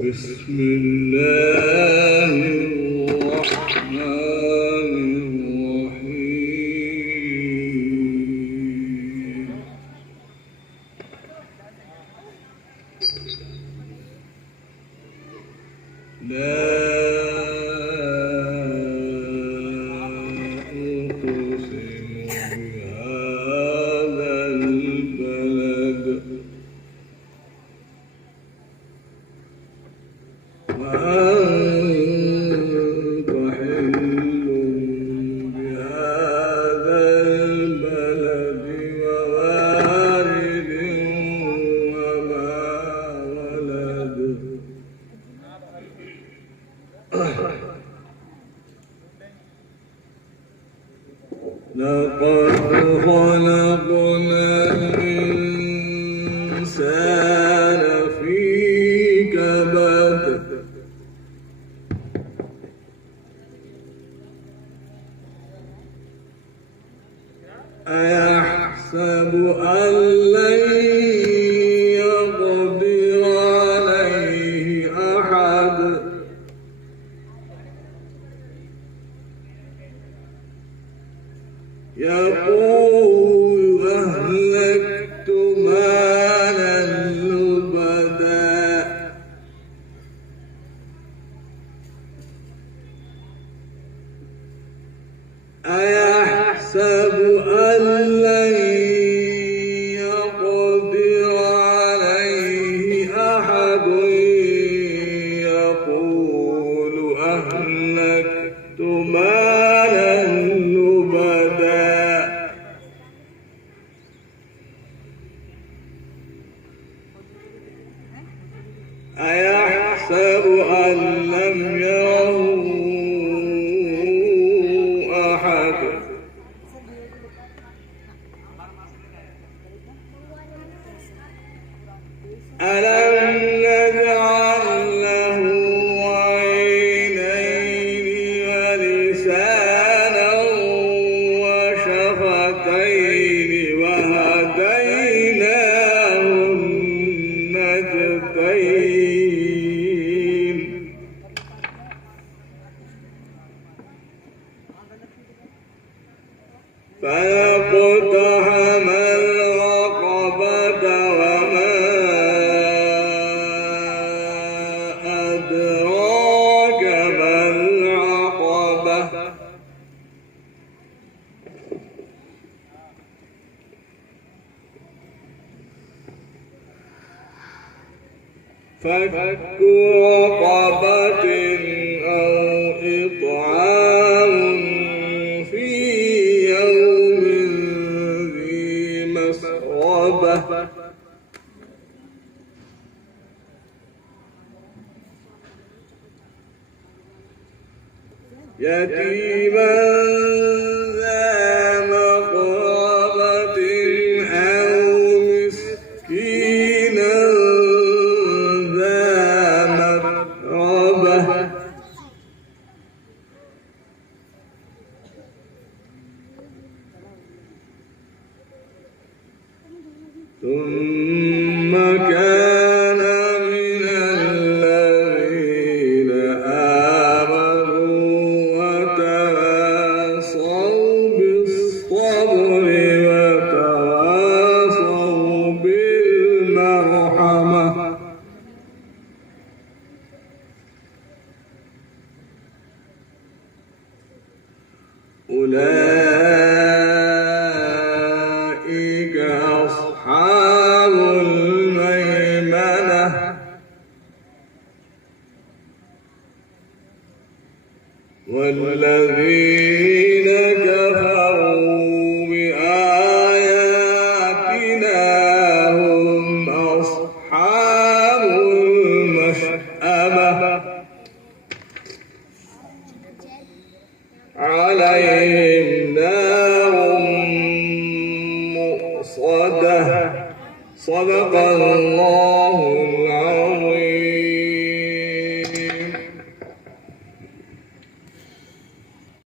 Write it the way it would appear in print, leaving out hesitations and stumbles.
بسم الله الرحمن الرحيم لا أقسم بهذا البلد وأنت حل بهذا البلد ووالد وما ولد لقد خلقنا الإنسان في كبد أيحسب أن لن يقدر عليه أحد يقول أهلكت مالا لبدا أيحسب أن لن يقدر عليه أحد يقول أهلكت مالا لبدا أيحسب أن لم يره أحد ألم نجعل له عينين ولسانا وشفتين وهديناه النجدين فلاقتحم العقبة وما أدراك ما العقبة فك رقبة أو إطعام في يوم ذي مسغبة يتيما ذا مقربة أو مسكينا ذا متربة ثم كان من الذين آمنوا وتواصوا بالصبر وتواصوا بالمرحمة أولئك أصحاب الميمنة والذين كفروا بآياتنا هم أصحاب المشأمة عليهم نار مؤصدة صدق الله العظيم.